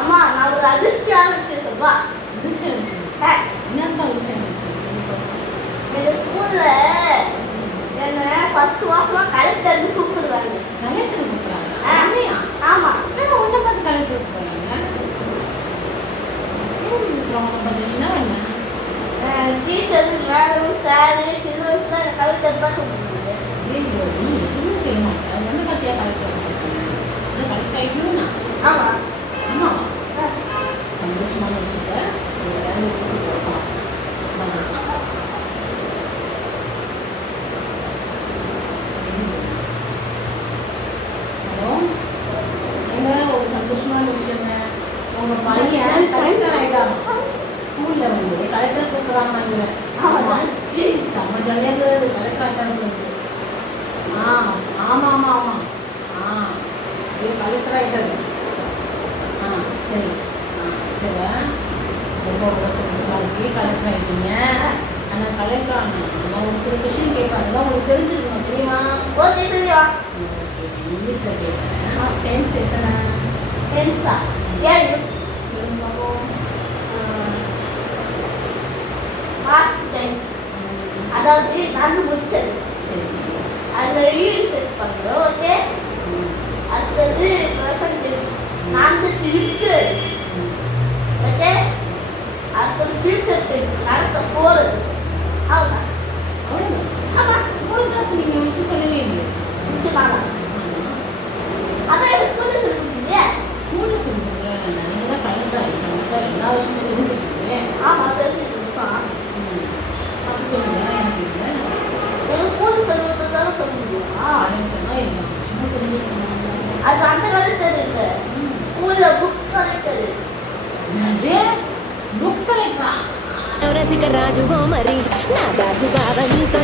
அம்மா நான் ஒரு அதிர்ச்சியான விஷயம் சொல்வா. அதிர்ச்சியான விஷயம்? என்னப்பா அதிர்ச்சியான விஷயம் சொல்லி பார்ப்போம். எங்க ஸ்கூல்ல என்ன 10 வருஷமா கலெக்டர்னு கூப்பிடுவாங்க. கலெக்டர் கூப்பிடுறாங்க? ஆமா. உன்னை பார்த்து கலெக்டர் கூப்பிடுறாங்க? என்ன பண்ண? டீச்சர், மேடம், சாரு, சில்வர்ஸ்லாம் எனக்கு கலெக்டர் தான் கூப்பிடுவாங்க. நீ எதுவுமே செய்ய மாட்டேன். ஒன்று பார்த்தியா கலெக்டர் கூப்பிடுறாங்க? கலெக்டர் ஆகிடும்னா? ஆமா. ஆமாவா? சந்தோஷமான விஷயத்த ஒரு வேலை பேசி போகலாம். ஹலோ, எங்க ஒரு சந்தோஷமான விஷயங்க. உங்க பையன் கலெக்டர் ஆகிட்டான். ஸ்கூல்ல வந்து கலெக்டர் கூப்பிடுறாங்க. செம்ம ஜாலியாக கலெக்டர் ஆகிட்டாங்க. ஆமாம் ஆமாம் ஆமாம். கலெக்டர் ஆகிட்டாரு. சரி. சரி, ரொம்ப சந்தோஷமாக இருக்கு. கலெக்டர் ஆகிட்டீங்க. ஆனால் கலெக்டர் ஆனால் ஒரு சில கொஸ்டின் கேட்பாங்க. அதெல்லாம் உங்களுக்கு தெரிஞ்சுக்கணும், தெரியுமா? ஓகே தெரியும். இங்கிலீஷில் கேட்குறேன். டென்ஸ் எத்தனை? டென்ஸா? 7. சொல்லுங்க பாப்போம். Past tense. அதாவது நான் முடிச்சது. சரி. அதில் ரீல்ஸ் எடுப்பாங்க. ஓகே. அடுத்தது ப்ரெசன்ட் டென்ஸ். நடந்துட்டு இருக்கு. ஓகே. அடுத்தது ஃபியூச்சர் டென்ஸ். நடக்க போகிறது. அவ்வளோதான். அவ்வளோதான்? ஆமாம். அவ்வளோதான் சொன்னீங்க. மிச்சம் சொல்லவே இல்லை. நிச்சயமாக. அதான் எனக்கு ஸ்கூலில் சொல்லிருக்கீங்க. ஸ்கூலில் சொல்லுங்க. நீங்கள் தான் கலெக்டர் ஆகிடுச்சு. எல்லா விஷயமும் தெரிஞ்சுக்கிட்டு. ஆமாம் தெரிஞ்சுக்கிட்டுருக்கான். அப்படி சொல்லுங்க. எனக்கு இல்லை. எங்கள் ஸ்கூலில் சொல்லிட்டு சொல்ல முடியுமா? கலெக்டர்னா எல்லா விஷயமும் தெரிஞ்சுக்கணும். அது அந்த கலெக்டர் இல்லை. ஸ்கூலில் புக்ஸ் கலெக்டர். బుక్స్ కలెక్టరా? రసిక రాజు ఓ మరి నా దాసు బావ నీతో